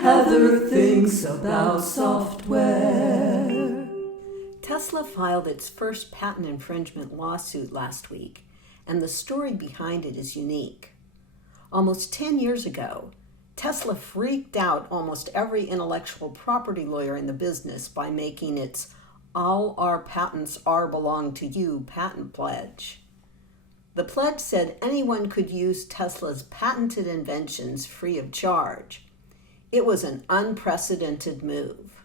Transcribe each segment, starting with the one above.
Heather thinks about software. Tesla filed its first patent infringement lawsuit last week, and the story behind it is unique. Almost 10 years ago, Tesla freaked out almost every intellectual property lawyer in the business by making its "All our patents belong to you" patent pledge. The pledge said anyone could use Tesla's patented inventions free of charge. It was an unprecedented move.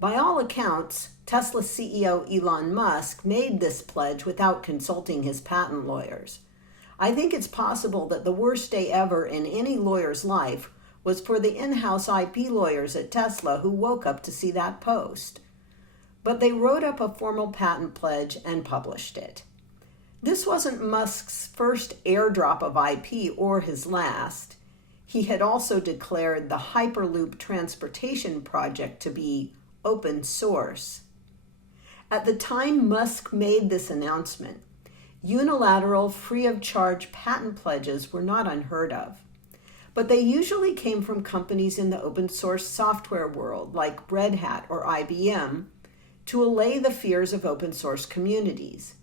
By all accounts, Tesla CEO Elon Musk made this pledge without consulting his patent lawyers. I think it's possible that the worst day ever in any lawyer's life was for the in-house IP lawyers at Tesla who woke up to see that post. But they wrote up a formal patent pledge and published it. This wasn't Musk's first airdrop of IP or his last. He had also declared the Hyperloop transportation project to be open source. At the time Musk made this announcement, unilateral, free-of-charge patent pledges were not unheard of, but they usually came from companies in the open-source software world, like Red Hat or IBM, to allay the fears of open-source communities.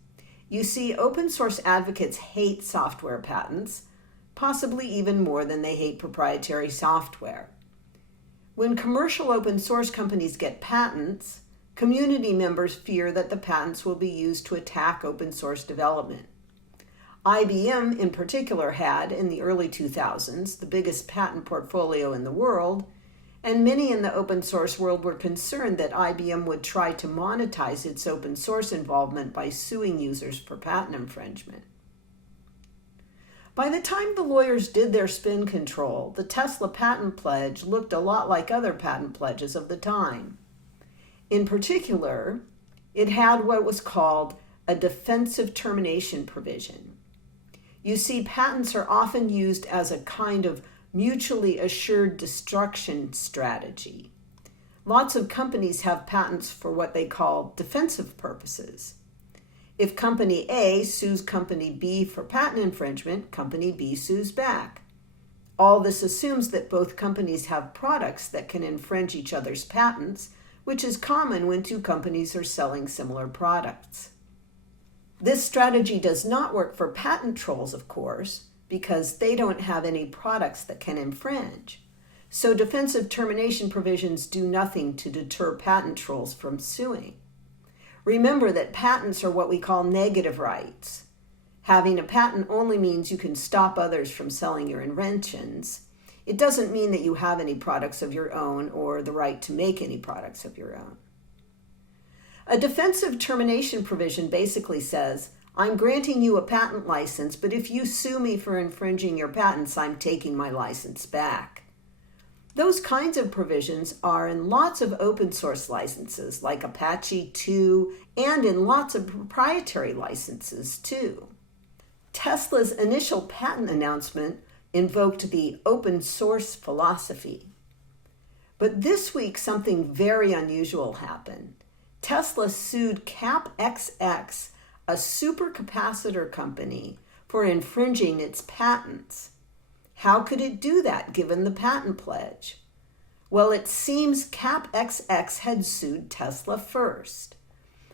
You see, open-source advocates hate software patents, possibly even more than they hate proprietary software. When commercial open-source companies get patents, community members fear that the patents will be used to attack open-source development. IBM, in particular, had, in the early 2000s, the biggest patent portfolio in the world, and many in the open-source world were concerned that IBM would try to monetize its open-source involvement by suing users for patent infringement. By the time the lawyers did their spin control, the Tesla patent pledge looked a lot like other patent pledges of the time. In particular, it had what was called a defensive termination provision. You see, patents are often used as a kind of mutually assured destruction strategy. Lots of companies have patents for what they call defensive purposes. If Company A sues Company B for patent infringement, Company B sues back. All this assumes that both companies have products that can infringe each other's patents, which is common when two companies are selling similar products. This strategy does not work for patent trolls, of course, because they don't have any products that can infringe. So defensive termination provisions do nothing to deter patent trolls from suing. Remember that patents are what we call negative rights. Having a patent only means you can stop others from selling your inventions. It doesn't mean that you have any products of your own or the right to make any products of your own. A defensive termination provision basically says, I'm granting you a patent license, but if you sue me for infringing your patents, I'm taking my license back. Those kinds of provisions are in lots of open source licenses like Apache 2 and in lots of proprietary licenses too. Tesla's initial patent announcement invoked the open source philosophy. But this week something very unusual happened. Tesla sued Cap XX, a supercapacitor company, for infringing its patents. How could it do that given the patent pledge? Well, it seems Cap XX had sued Tesla first.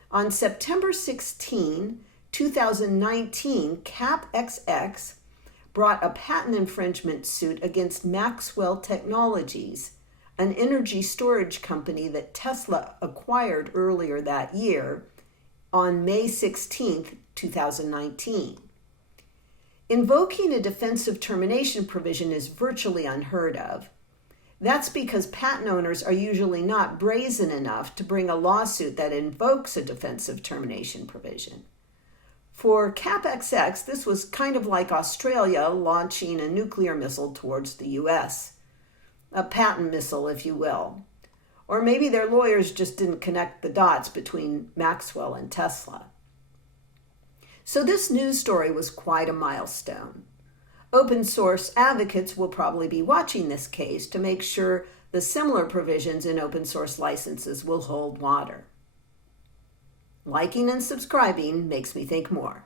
On September 16, 2019, Cap XX brought a patent infringement suit against Maxwell Technologies, an energy storage company that Tesla acquired earlier that year, on May 16, 2019. Invoking a defensive termination provision is virtually unheard of. That's because patent owners are usually not brazen enough to bring a lawsuit that invokes a defensive termination provision. For Cap XX, this was kind of like Australia launching a nuclear missile towards the US. A patent missile, if you will. Or maybe their lawyers just didn't connect the dots between Maxwell and Tesla. So this news story was quite a milestone. Open source advocates will probably be watching this case to make sure the similar provisions in open source licenses will hold water. Liking and subscribing makes me think more.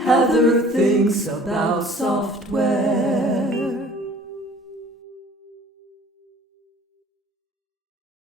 Heather thinks about software.